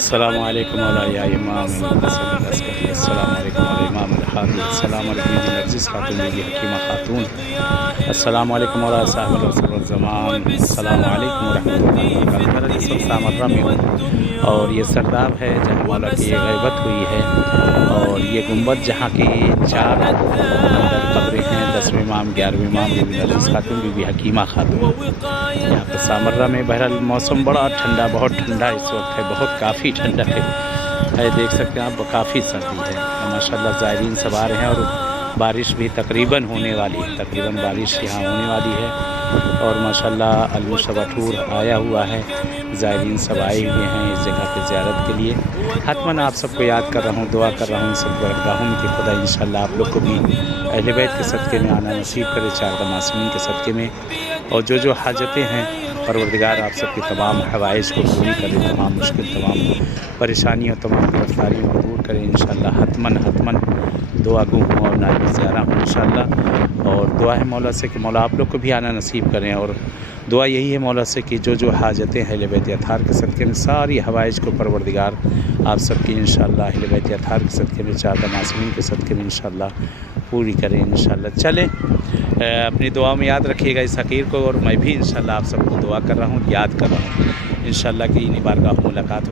السلام علیکم مولایا امام السلام علیکم امام الحادی السلام علیکم نرجس خاتون بی حکیمہ خاتون السلام علیکم مولانا صاحب الرسول الزمان السلام علیکم ورحمۃ اللہ وبرکاتہ۔ میرا جسم سامرہ میں ہوں اور یہ سرداب ہے جہاں مولا کی غیبت ہوئی ہے، اور یہ گنبد جہاں کی 4 اندر قبریں ہیں، 10ویں امام، 11ویں امام، بی بی نرجس خاتون، بی بی حکیمہ خاتون۔ یہاں پہ سامرہ میں بہرحال موسم بڑا ٹھنڈا، بہت ٹھنڈا اس وقت ہے، بہت کافی ٹھنڈا ہے، دیکھ سکتے ہیں آپ، کافی سردی ہے۔ ماشاءاللہ زائرین سب آ رہے ہیں اور بارش بھی تقریباً ہونے والی ہے، تقریباً بارش یہاں ہونے والی ہے، اور ماشاءاللہ المصطفیٰ ٹور آیا ہوا ہے، زائرین سب آئے ہوئے ہیں اس جگہ پہ زیارت کے لیے۔ حتماً آپ سب کو یاد کر رہا ہوں، دعا کر رہا ہوں، سب کو رکھ رہا ہوں کہ خدا انشاءاللہ آپ لوگ کو بھی اہل بیت کے صدقے میں آنا نصیب کرے، 4 معصومین کے صدقے میں، اور جو حاجتیں ہیں پروردگار آپ سب کی تمام حوائج کو پوری کرے، تمام مشکل، تمام پریشانیوں، تمام گرفتاریوں کو دور کرے انشاءاللہ۔ حتماً دعا گو ہوں اور نائب زیارہ ہوں انشاءاللہ، اور دعا ہے مولا سے کہ مولا آپ لوگ کو بھی آنا نصیب کریں، اور دعا یہی ہے مولا سے کہ جو حاجتیں اہل بیت اطہار کے صدقے میں، ساری حوائج کو پروردگار آپ سب کی انشاءاللہ اہل بیت اطہار کے صدقے میں، 4 معصومین کے صدقے میں انشاءاللہ پوری کریں انشاءاللہ۔ چلیں اپنی دعا میں یاد رکھیے گا اس حقیر کو، اور میں بھی انشاءاللہ آپ سب کو دعا کر رہا ہوں، یاد کر رہا ہوں انشاءاللہ کہ انہی بارگاہ ملاقات